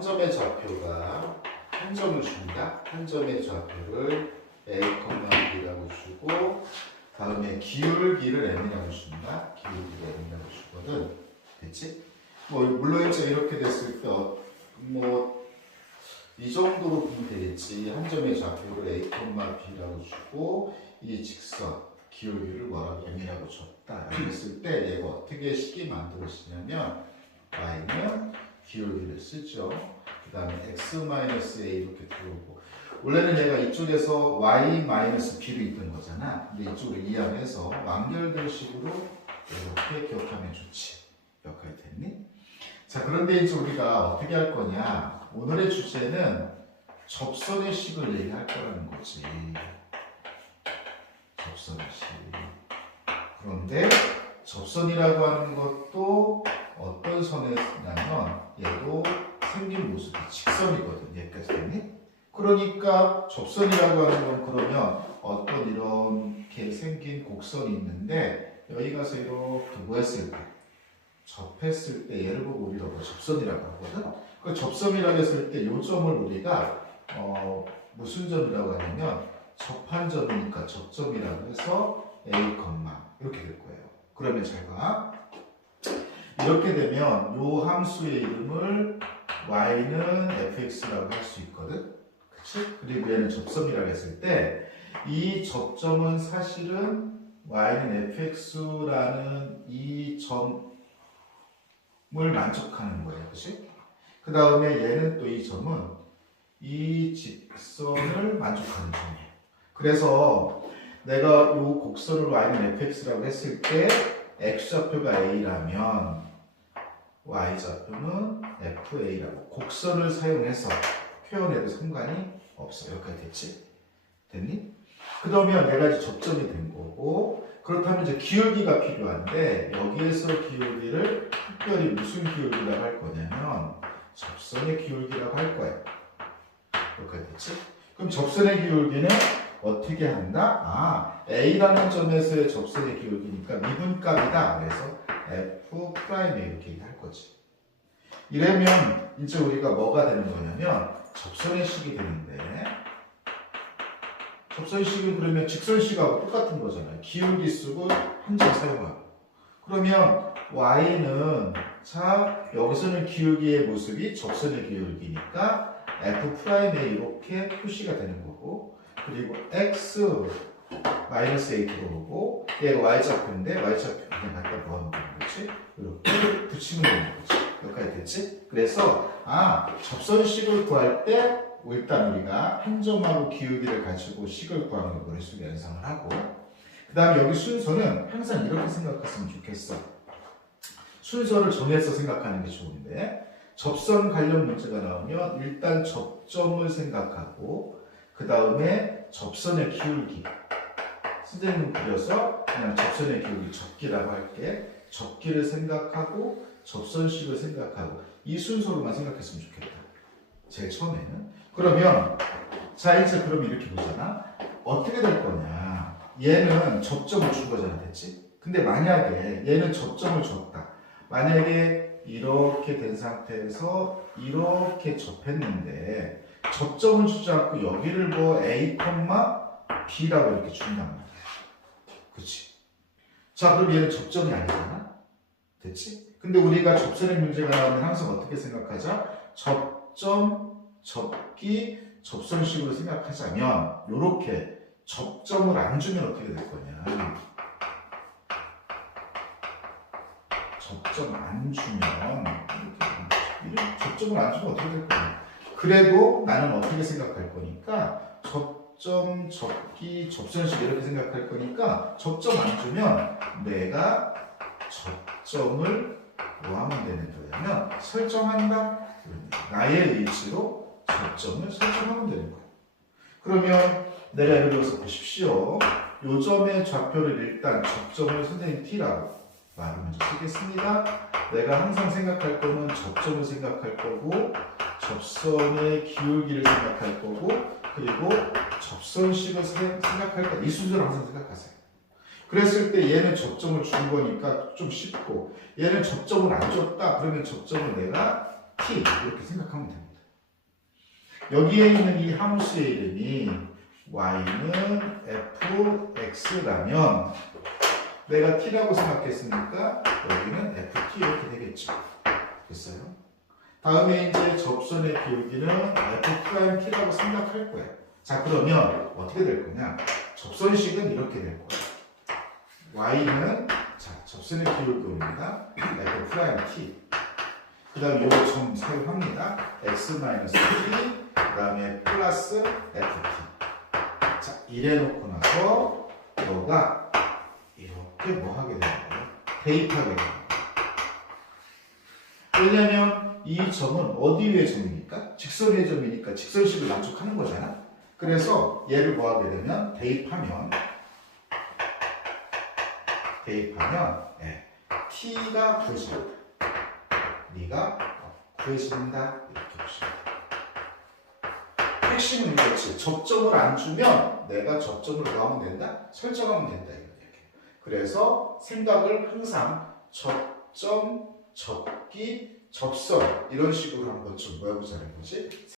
한 점의 좌표가 한 점을 줍니다. 한 점의 좌표를 A, B라고 주고 다음에 기울기를 M이라고 줍니다. 기울기를 M이라고 주거든. 됐지? 뭐 물론 이제 이렇게 됐을 때 이 정도로 보면 되겠지. 한 점의 좌표를 A, B라고 주고 이 직선 기울기를 뭐라고 M이라고 줬다. 그랬을 때 얘가 어떻게 식이 만들어지냐면 y는 기울기를 쓰죠. 그 다음에 x-a 이렇게 들어오고 원래는 얘가 이쪽에서 y-b로 있던 거잖아. 근데 이쪽을 이항해서 완결될 식으로 이렇게 기억하면 좋지. 역할이 됐니? 자, 그런데 이제 우리가 어떻게 할 거냐. 오늘의 주제는 접선의 식을 얘기할 거라는 거지. 접선의 식. 그런데 접선이라고 하는 것도 어떤 선이냐면 얘도 생긴 모습이 직선이거든. 여기까지 됐니? 그러니까 접선이라고 하는 건 그러면 어떤 이렇게 생긴 곡선이 있는데 여기 가서 이렇게 뭐 했을 때 접했을 때 얘를 보고 우리가 뭐 접선이라고 하거든. 그 접선이라고 했을 때 요 점을 우리가 무슨 점이라고 하냐면 접한 점이니까 접점이라고 해서 A, 이렇게 될 거예요. 그러면 잘 봐. 이렇게 되면 요 함수의 이름을 y는 fx라고 할 수 있거든. 그치? 그리고 얘는 접점이라고 했을 때 이 접점은 사실은 y는 fx라는 이 점을 만족하는 거예요. 그치? 그 다음에 얘는 또 이 점은 이 직선을 만족하는 점이에요. 그래서 내가 요 곡선을 y는 fx라고 했을 때 x좌표가 a라면 y좌표는 fa라고 곡선을 사용해서 표현해도 상관이 없어. 여기까지 됐지? 됐니? 그러면 얘가 이제 접점이 된 거고 그렇다면 이제 기울기가 필요한데 여기에서 기울기를 특별히 무슨 기울기라고 할 거냐면 접선의 기울기라고 할 거예요. 여기까지 됐지? 그럼 접선의 기울기는 어떻게 한다? A라는 점에서의 접선의 기울기니까 미분값이다. 그래서 F' 이렇게 얘기할 거지. 이러면 이제 우리가 뭐가 되는 거냐면 접선의 식이 되는데 접선의 식은 그러면 직선식하고 똑같은 거잖아요. 기울기 쓰고 한 점 사용하고. 그러면 Y는 자 여기서는 기울기의 모습이 접선의 기울기니까 F'에 이렇게 표시가 되는 거고 그리고 x-a 들어오고 얘가 y좌표인데 y좌표 그냥 갖다 넣어놓는 거지. 이렇게 붙이면 되는 거지. 여기까지 됐지? 그래서 접선식을 구할 때 일단 우리가 한 점하고 기울기를 가지고 식을 구하는 걸 머릿속에 연상을 하고 그 다음에 여기 순서는 항상 이렇게 생각했으면 좋겠어. 순서를 정해서 생각하는 게 좋은데 접선 관련 문제가 나오면 일단 접점을 생각하고 그 다음에 접선의 기울기 선생님 그려서 그냥 접선의 기울기 접기라고 할게. 접기를 생각하고 접선식을 생각하고 이 순서로만 생각했으면 좋겠다. 제일 처음에는. 그러면 자 이제 그럼 이렇게 보잖아. 어떻게 될 거냐. 얘는 접점을 준 거잖아. 됐지? 근데 만약에 얘는 접점을 줬다. 만약에 이렇게 된 상태에서 이렇게 접했는데 접점을 주지 않고 여기를 뭐 A, B라고 이렇게 준단 말이야. 그치? 자, 그럼 얘는 접점이 아니잖아? 됐지? 근데 우리가 접선의 문제가 나오면 항상 어떻게 생각하자? 접점, 접기, 접선식으로 생각하자면 요렇게 접점을 안 주면 어떻게 될 거냐? 접점 안 주면 이렇게 접점을 안 주면 어떻게 될 거냐? 그래도 나는 어떻게 생각할 거니까 접점, 접기, 접선식 이렇게 생각할 거니까 접점 안 주면 내가 접점을 뭐 하면 되는 거냐면 설정한다. 나의 의지로 접점을 설정하면 되는 거야. 그러면 내가 예를 들어서 보십시오. 요 점의 좌표를 일단 접점을 선생님 T라고 말을 먼저 쓰겠습니다. 내가 항상 생각할 거는 접점을 생각할 거고 접선의 기울기를 생각할 거고 그리고 접선식을 생각할 거. 이 순서를 항상 생각하세요. 그랬을 때 얘는 접점을 준 거니까 좀 쉽고 얘는 접점을 안 줬다. 그러면 접점을 내가 T 이렇게 생각하면 됩니다. 여기에 있는 이 함수의 이름이 y는 fx라면 내가 t라고 생각했으니까 여기는 ft 이렇게 되겠죠. 됐어요? 다음에 이제 접선의 기울기는 f't라고 생각할 거예요. 자, 그러면 어떻게 될 거냐? 접선식은 이렇게 될 거예요. y는 자, 접선의 기울기입니다. f't. 그 다음에 요거 좀 사용합니다. x-t, 그 다음에 플러스 ft. 자, 이래 놓고 나서 너가 이렇게 뭐 하게 되는 거예요? 대입하게 되는 거예요. 왜냐면 이 점은 어디 위의 점입니까? 직선 위의 점이니까 직선식을 만족하는 거잖아. 그래서 얘를 뭐 하게 되면 대입하면 예, t가 구해진다. 네가 구해진다. 이렇게 보시면 돼요. 핵심은 이거지. 접점을 안 주면 내가 접점을 뭐 하면 된다? 설정하면 된다. 이런 얘기예요. 그래서 생각을 항상 접점, 접기, 접선 이런 식으로 한번 좀 뭐라고 잘해보지?